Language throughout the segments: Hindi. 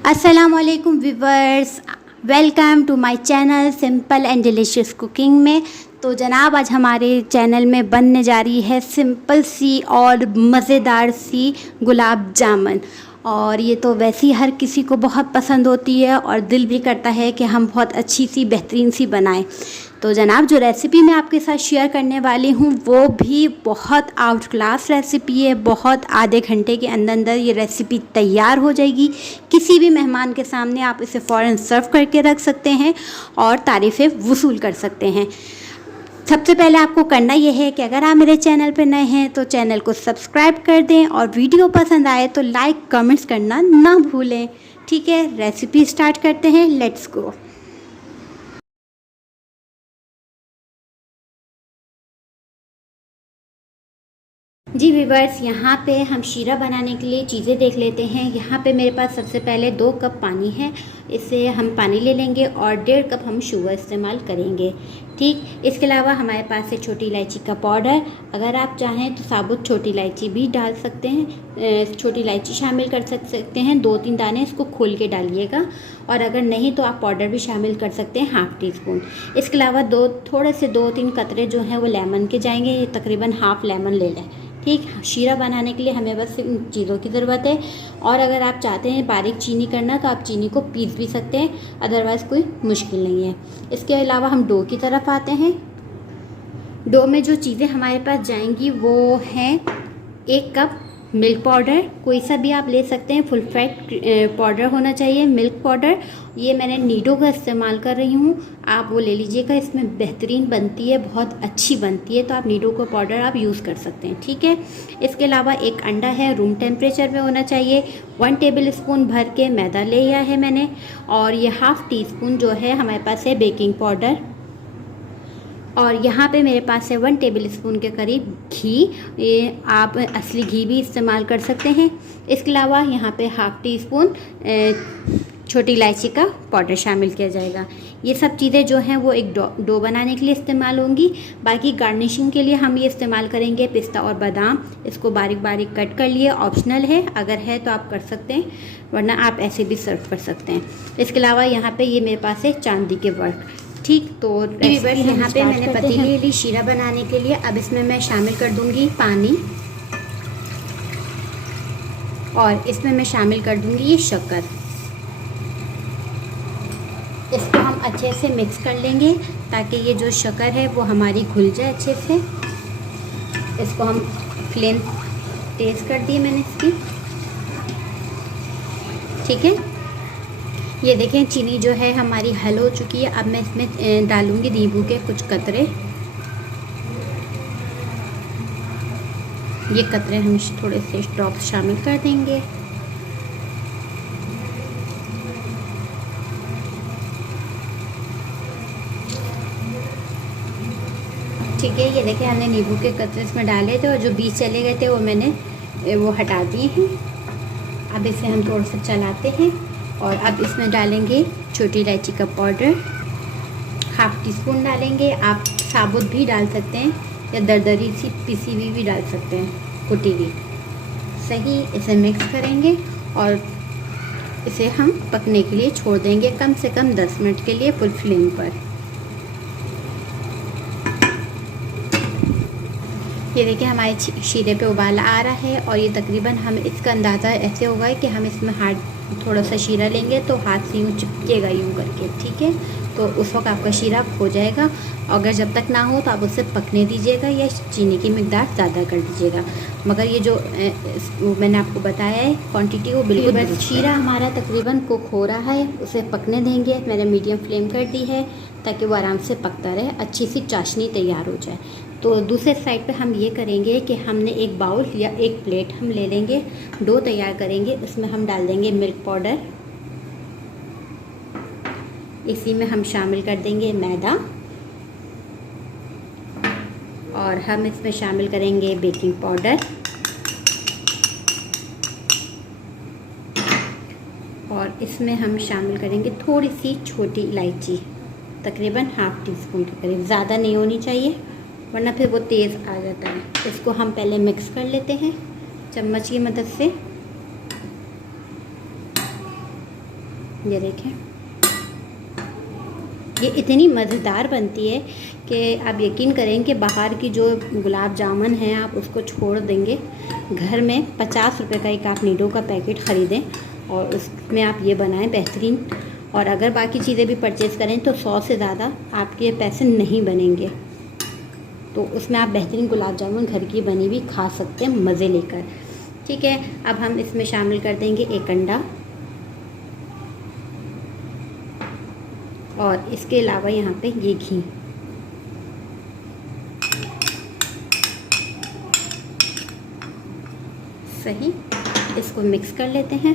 अस्सलाम वालेकुम viewers, welcome to my channel simple and delicious cooking में। तो जनाब आज हमारे चैनल में बनने जा रही है सिंपल सी और मज़ेदार सी गुलाब जामुन। और ये तो वैसे ही हर किसी को बहुत पसंद होती है और दिल भी करता है कि हम बहुत अच्छी सी बेहतरीन सी बनाएं। तो जनाब जो रेसिपी मैं आपके साथ शेयर करने वाली हूँ वो भी बहुत आउट क्लास रेसिपी है। बहुत आधे घंटे के अंदर अंदर ये रेसिपी तैयार हो जाएगी। किसी भी मेहमान के सामने आप इसे फ़ौरन सर्व करके रख सकते हैं और तारीफ़ें वसूल कर सकते हैं। सबसे पहले आपको करना यह है कि अगर आप मेरे चैनल पर नए हैं तो चैनल को सब्सक्राइब कर दें और वीडियो पसंद आए तो लाइक कमेंट्स करना ना भूलें। ठीक है, रेसिपी स्टार्ट करते हैं, लेट्स गो। जी व्यूवर्स, यहाँ पे हम शीरा बनाने के लिए चीज़ें देख लेते हैं। यहाँ पे मेरे पास सबसे पहले 2 कप पानी है, इससे हम पानी ले लेंगे और 1.5 कप हम शुगर इस्तेमाल करेंगे। ठीक, इसके अलावा हमारे पास है छोटी इलायची का पाउडर। अगर आप चाहें तो साबुत छोटी इलायची भी डाल सकते हैं, छोटी इलायची शामिल कर सकते हैं। 2-3 दाने इसको खोल के डालिएगा, और अगर नहीं तो आप पाउडर भी शामिल कर सकते हैं, ½ टीस्पून। इसके अलावा थोड़े से 2-3 कतरे जो हैं वो लेमन के जाएंगे, ये तकरीबन ½ लेमन ले लें। ठीक, शीरा बनाने के लिए हमें बस इन चीज़ों की ज़रूरत है। और अगर आप चाहते हैं बारीक चीनी करना तो आप चीनी को पीस भी सकते हैं, अदरवाइज़ कोई मुश्किल नहीं है। इसके अलावा हम डो की तरफ आते हैं। डो में जो चीज़ें हमारे पास जाएंगी वो हैं 1 कप मिल्क पाउडर, कोई सा भी आप ले सकते हैं, फुल फैट पाउडर होना चाहिए मिल्क पाउडर। ये मैंने नीडो का इस्तेमाल कर रही हूँ, आप वो ले लीजिएगा, इसमें बेहतरीन बनती है, बहुत अच्छी बनती है, तो आप नीडो का पाउडर आप यूज़ कर सकते हैं। ठीक है, इसके अलावा 1 अंडा है, रूम टेम्परेचर में होना चाहिए। 1 टेबल स्पून भर के मैदा ले लिया है मैंने, और ये ½ टीस्पून जो है हमारे पास है बेकिंग पाउडर। और यहाँ पे मेरे पास है 1 टेबल स्पून के करीब घी, ये आप असली घी भी इस्तेमाल कर सकते हैं। इसके अलावा यहाँ पे ½ टीस्पून छोटी इलायची का पाउडर शामिल किया जाएगा। ये सब चीज़ें जो हैं वो एक डो बनाने के लिए इस्तेमाल होंगी। बाकी गार्निशिंग के लिए हम ये इस्तेमाल करेंगे पिस्ता और बादाम। इसको बारीक बारीक कट कर लिए, ऑप्शनल है, अगर है तो आप कर सकते हैं, वरना आप ऐसे भी सर्व कर सकते हैं। इसके अलावा यहाँ पर ये मेरे पास है चांदी के वर्क। ठीक, तो यहाँ पे मैंने पतीली ली शीरा बनाने के लिए। अब इसमें मैं शामिल कर दूंगी पानी, और इसमें मैं शामिल कर दूंगी ये शक्कर। इसको हम अच्छे से मिक्स कर लेंगे ताकि ये जो शक्कर है वो हमारी घुल जाए अच्छे से। इसको हम फ्लेम तेज़ कर दी मैंने इसकी। ठीक है, ये देखें चीनी जो है हमारी हल हो चुकी है। अब मैं इसमें डालूंगी नींबू के कुछ कतरे। ये कतरे हम थोड़े से ड्रॉप्स शामिल कर देंगे। ठीक है, ये देखें हमने नींबू के कतरे इसमें डाले थे और जो बीज चले गए थे वो मैंने वो हटा दिए हैं। अब इसे हम थोड़ा सा चलाते हैं, और अब इसमें डालेंगे छोटी इलायची का पाउडर, ½ टीस्पून डालेंगे। आप साबुत भी डाल सकते हैं या दरदरी सी पिसी हुई भी डाल सकते हैं, कुटी हुई। सही, इसे मिक्स करेंगे और इसे हम पकने के लिए छोड़ देंगे कम से कम 10 मिनट के लिए फुल फ्लेम पर। ये देखिए हमारे शीरे पे उबाला आ रहा है, और ये तकरीबन हम इसका अंदाज़ा ऐसे होगा कि हम इसमें थोड़ा सा शीरा लेंगे तो हाथ से यूँ चिपकेगा यूँ करके। ठीक है, तो उस वक्त आपका शीरा हो जाएगा। अगर जब तक ना हो तो आप उसे पकने दीजिएगा या चीनी की मिकदार ज़्यादा कर दीजिएगा। मगर ये जो मैंने आपको बताया है क्वांटिटी वो बिल्कुल। शीरा हमारा तकरीबन कुक हो रहा है, उसे पकने देंगे। मैंने मीडियम फ्लेम कर दी है ताकि वो आराम से पकता रहे, अच्छी सी चाशनी तैयार हो जाए। तो दूसरे साइड पे हम ये करेंगे कि हमने एक बाउल या एक प्लेट हम ले लेंगे, डो तैयार करेंगे। उसमें हम डाल देंगे मिल्क पाउडर, इसी में हम शामिल कर देंगे मैदा, और हम इसमें शामिल करेंगे बेकिंग पाउडर, और इसमें हम शामिल करेंगे थोड़ी सी छोटी इलायची, तकरीबन ½ टीस्पून के करीब, ज़्यादा नहीं होनी चाहिए वरना फिर वो तेज़ आ जाता है। इसको हम पहले मिक्स कर लेते हैं चम्मच की मदद से। ये देखें, ये इतनी मज़ेदार बनती है कि आप यकीन करें कि बाहर की जो गुलाब जामुन है आप उसको छोड़ देंगे। घर में 50 रुपए का एक आप नीडो का पैकेट ख़रीदें और उसमें आप ये बनाएं बेहतरीन। और अगर बाकी चीज़ें भी परचेज़ करें तो 100 से ज़्यादा आपके पैसे नहीं बनेंगे। तो उसमें आप बेहतरीन गुलाब जामुन घर की बनी हुई खा सकते हैं मज़े लेकर। ठीक है, अब हम इसमें शामिल कर देंगे एक अंडा और इसके अलावा यहाँ पे ये घी। सही, इसको मिक्स कर लेते हैं।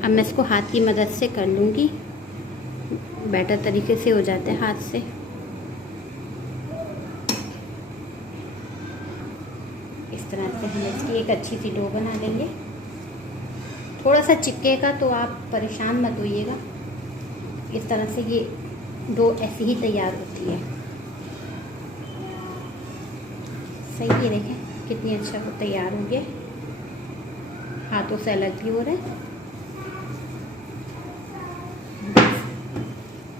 अब मैं इसको हाथ की मदद से कर लूँगी, बेटर तरीके से हो जाता है हाथ से। इस तरह से हम इसकी एक अच्छी सी डो बना लेंगे। थोड़ा सा चिपकेगा तो आप परेशान मत होइएगा। इस तरह से ये डो ऐसी ही तैयार होती है। सही है, देखें कितनी अच्छा वो तैयार हो गया, हाथों से अलग भी हो रहा है।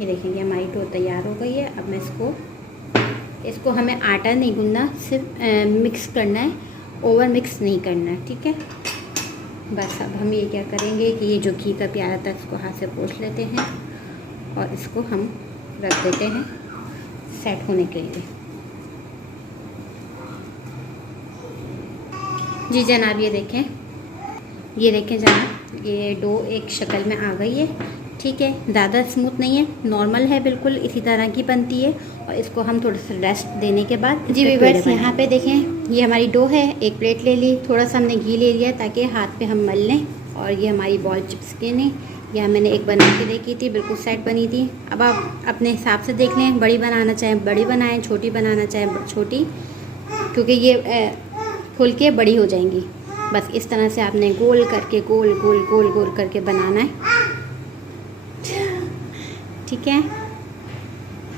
ये देखेंगे हमारी डो तैयार हो गई है। अब मैं इसको हमें आटा नहीं गूंदना, सिर्फ मिक्स करना है, ओवर मिक्स नहीं करना है। ठीक है, बस अब हम ये क्या करेंगे कि ये जो घी का प्याला था इसको हाथ से पोंछ लेते हैं और इसको हम रख देते हैं सेट होने के लिए। जी जनाब, ये देखें जनाब, ये डो एक शक्ल में आ गई है। ठीक है, ज़्यादा स्मूथ नहीं है, नॉर्मल है, बिल्कुल इसी तरह की बनती है। और इसको हम थोड़ा सा रेस्ट देने के बाद जी व्यूअर्स यहाँ पे देखें, ये हमारी डो है। एक प्लेट ले ली, थोड़ा सा हमने घी ले लिया ताकि हाथ पे हम मल लें। और ये हमारी बॉल चिप्स के ने यह मैंने एक बना के देखी थी, बिल्कुल सेट बनी थी। अब आप अपने हिसाब से देख लें, बड़ी बनाना चाहें बड़ी बनाएं, छोटी बनाना चाहें छोटी, क्योंकि ये फुल के बड़ी हो जाएंगी। बस इस तरह से आपने गोल करके गोल गोल गोल गोल करके बनाना है। ठीक है,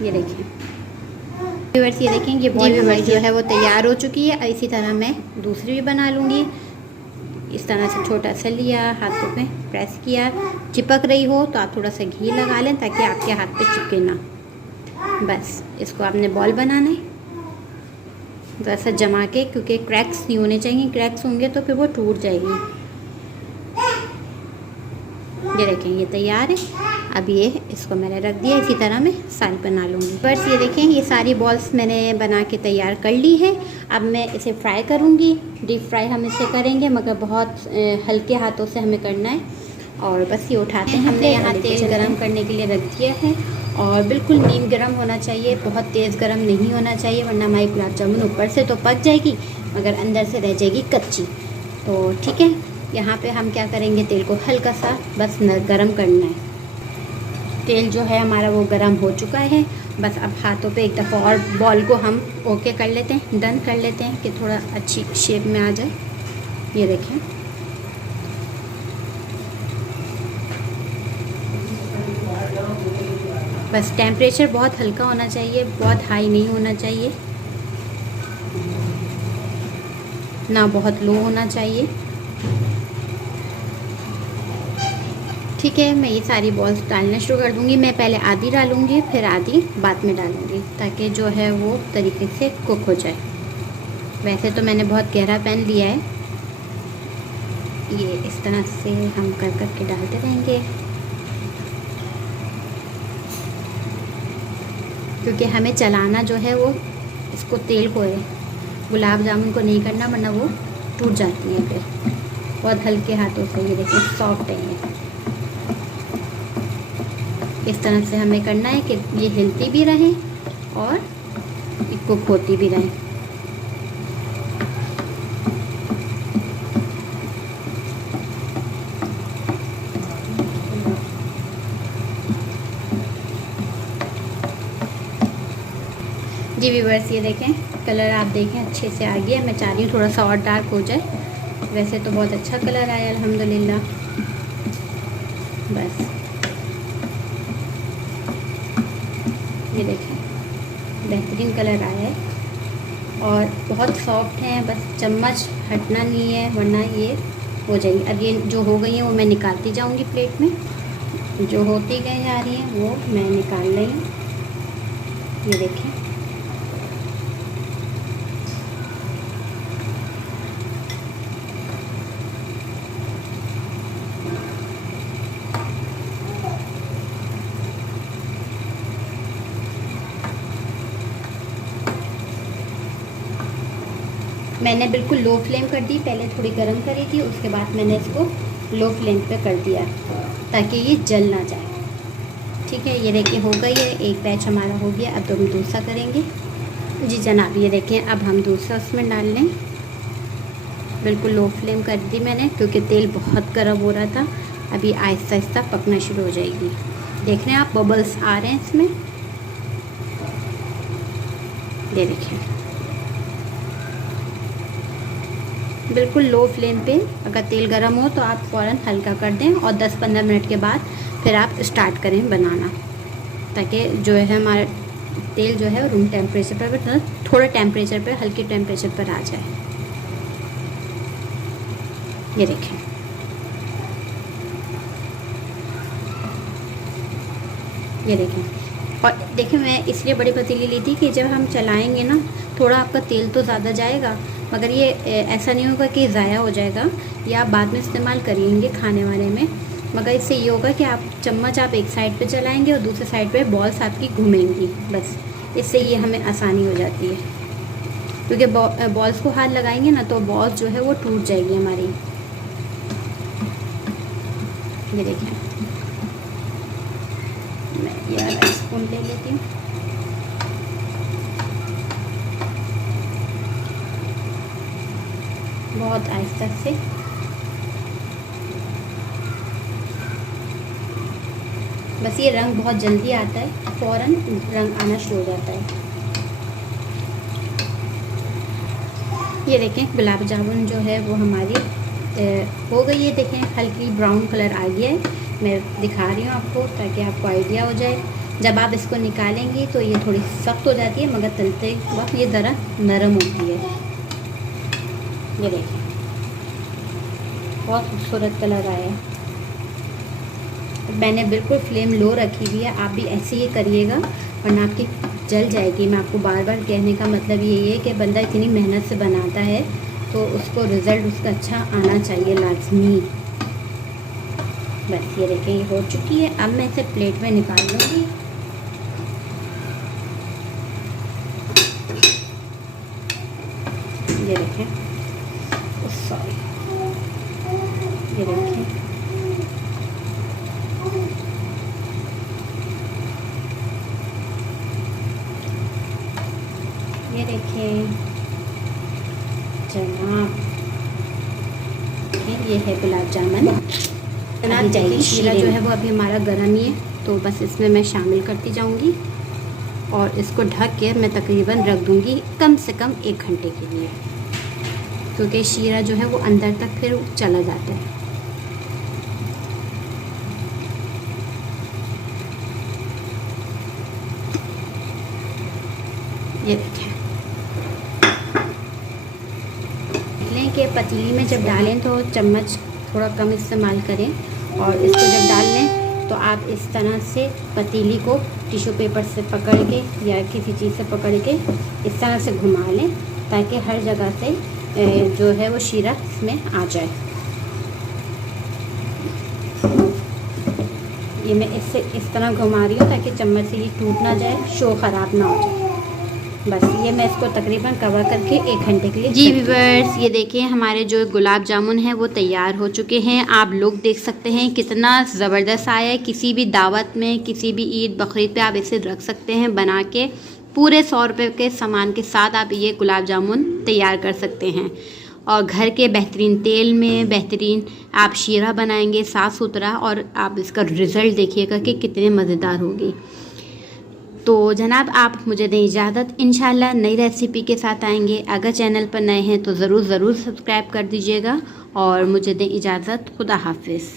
ये देखिए व्यूअर्स, ये देखें ये बॉल हमारी जो है वो तैयार हो चुकी है। इसी तरह मैं दूसरी भी बना लूँगी। इस तरह से छोटा सा लिया, हाथों पे प्रेस किया, चिपक रही हो तो आप थोड़ा सा घी लगा लें ताकि आपके हाथ पे चिपके ना। बस इसको आपने बॉल बनाना है ज़रा सा जमा के, क्योंकि क्रैक्स नहीं होने चाहिए, क्रैक्स होंगे तो फिर वो टूट जाएगी। ये देखें ये तैयार है। अब ये इसको मैंने रख दिया, इसी तरह मैं सारी बना लूँगी। बस ये देखें ये सारी बॉल्स मैंने बना के तैयार कर ली है। अब मैं इसे फ्राई करूँगी, डीप फ्राई हम इसे करेंगे, मगर बहुत हल्के हाथों से हमें करना है। और बस ये उठाते हैं, हमने यहाँ तेल गरम करने के लिए रख दिया है और बिल्कुल नीम गरम होना चाहिए, बहुत तेज़ गरम नहीं होना चाहिए, वरना हमारी गुलाब जामुन ऊपर से तो पक जाएगी मगर अंदर से रह जाएगी कच्ची। तो ठीक है, यहाँ पे हम क्या करेंगे, तेल को हल्का सा बस गरम करना है। तेल जो है हमारा वो गरम हो चुका है। बस अब हाथों पे एक दफ़ा और बॉल को हम ओके कर लेते हैं, डन कर लेते हैं कि थोड़ा अच्छी शेप में आ जाए। ये देखें बस टेम्परेचर बहुत हल्का होना चाहिए, बहुत हाई नहीं होना चाहिए, ना बहुत लो होना चाहिए। ठीक है, मैं ये सारी बॉल्स डालना शुरू कर दूँगी। मैं पहले आधी डालूँगी, फिर आधी बाद में डालूँगी, ताकि जो है वो तरीके से कुक हो जाए। वैसे तो मैंने बहुत गहरा पैन लिया है। ये इस तरह से हम कर कर के डालते रहेंगे, क्योंकि हमें चलाना जो है वो इसको तेल को है, गुलाब जामुन को नहीं करना, वरना वो टूट जाती है फिर। बहुत हल्के हाथों से, ये देखिए सॉफ्ट है ये। इस तरह से हमें करना है कि ये हिलती भी रहें और कुक होती भी रहें। जी व्यूअर्स, ये देखें कलर आप देखें अच्छे से आ गया। मैं चाह रही हूँ थोड़ा सा और डार्क हो जाए। वैसे तो बहुत अच्छा कलर आया अल्हम्दुलिल्लाह। बस ये देखें बेहतरीन कलर आया है और बहुत सॉफ्ट हैं, बस चम्मच हटना नहीं है वरना ये हो जाएंगी। अब ये जो हो गई हैं वो मैं निकालती जाऊंगी प्लेट में, जो होती गई जा रही हैं वो मैं निकाल रही हूँ। ये देखें, मैंने बिल्कुल लो फ्लेम कर दी, पहले थोड़ी गर्म करी थी, उसके बाद मैंने इसको लो फ्लेम पे कर दिया ताकि ये जल ना जाए। ठीक है, ये देखिए हो गई है, एक बैच हमारा हो गया। अब हम दूसरा करेंगे। जी जनाब, ये देखें अब हम दूसरा उसमें डाल लें। बिल्कुल लो फ्लेम कर दी मैंने क्योंकि तेल बहुत गर्म हो रहा था। अभी आहिस्ता आहिस्ता पकना शुरू हो जाएगी। देख रहे हैं आप, बबल्स आ रहे हैं इसमें, ये देखिए बिल्कुल लो फ्लेम पे। अगर तेल गर्म हो तो आप फ़ौरन हल्का कर दें और 10-15 मिनट के बाद फिर आप स्टार्ट करें बनाना, ताकि जो है हमारा तेल जो है रूम टेम्परेचर पर, थोड़े टेम्परेचर पर, हल्के टेम्परेचर पर आ जाए। ये देखें, ये देखें। और देखिए मैं इसलिए बड़ी पतीली ली थी कि जब हम चलाएंगे ना, थोड़ा आपका तेल तो ज़्यादा जाएगा, मगर ये ऐसा नहीं होगा कि ज़ाया हो जाएगा, या आप बाद में इस्तेमाल करेंगे खाने वाने में। मगर इससे ये होगा कि आप चम्मच आप एक साइड पे चलाएंगे और दूसरे साइड पे बॉल्स आपकी घूमेंगी, बस इससे ये हमें आसानी हो जाती है। क्योंकि बॉल्स को हाथ लगाएंगे ना तो बॉल्स जो है वो टूट जाएगी हमारी। ये देखिए, मैं ये स्पून ले लेती हूँ। बहुत आहिस्ता से, बस ये रंग बहुत जल्दी आता है, फ़ौरन रंग आना शुरू हो जाता है। ये देखें गुलाब जामुन जो है वो हमारी हो गई है। देखें हल्की ब्राउन कलर आ गया है। मैं दिखा रही हूँ आपको ताकि आपको आइडिया हो जाए। जब आप इसको निकालेंगी तो ये थोड़ी सख्त हो जाती है, मगर तलते वक्त ये ज़रा नरम होती है। ये देखिए बहुत खूबसूरत कलर आया है। मैंने बिल्कुल फ्लेम लो रखी हुई है, आप भी ऐसे ही करिएगा वरना आपकी जल जाएगी। मैं आपको बार बार कहने का मतलब यही है कि बंदा इतनी मेहनत से बनाता है तो उसको रिज़ल्ट उसका अच्छा आना चाहिए लाजमी। बस ये देखें ये हो चुकी है। अब मैं इसे प्लेट में निकाल लूँगी। ये देखें, सॉरी, ये देखें ये देखें जनाब, ये है गुलाब जामुन। जनाब देखिए शीरा जो है वो अभी हमारा गर्म ही है, तो बस इसमें मैं शामिल करती जाऊंगी और इसको ढक के मैं तकरीबन रख दूंगी कम से कम 1 घंटे के लिए, क्योंकि शीरा जो है वो अंदर तक फिर चला जाता है। ये देखें कि पतीली में जब डालें तो चम्मच थोड़ा कम इस्तेमाल करें, और इसको जब डाल लें तो आप इस तरह से पतीली को टिश्यू पेपर से पकड़ के या किसी चीज़ से पकड़ के इस तरह से घुमा लें ताकि हर जगह से जो है वो शीरा इसमें आ जाए। ये मैं इससे इस तरह घुमा रही हूँ ताकि चम्मच से ये टूट ना जाए, शो ख़राब ना हो जाए। बस ये मैं इसको तकरीबन कवर करके 1 घंटे के लिए। जी व्यूअर्स, ये देखिए हमारे जो गुलाब जामुन हैं वो तैयार हो चुके हैं। आप लोग देख सकते हैं कितना ज़बरदस्त आया है। किसी भी दावत में, किसी भी ईद बकरीद पे आप इसे रख सकते हैं बना के। पूरे 100 रुपये के सामान के साथ आप ये गुलाब जामुन तैयार कर सकते हैं, और घर के बेहतरीन तेल में बेहतरीन आप शीरा बनाएंगे साफ़ सुथरा, और आप इसका रिज़ल्ट देखिएगा कि कितने मज़ेदार होगी। तो जनाब आप मुझे दें इजाज़त, इंशाल्लाह नई रेसिपी के साथ आएंगे। अगर चैनल पर नए हैं तो ज़रूर सब्सक्राइब कर दीजिएगा, और मुझे दें इजाज़त। खुदा हाफिज़।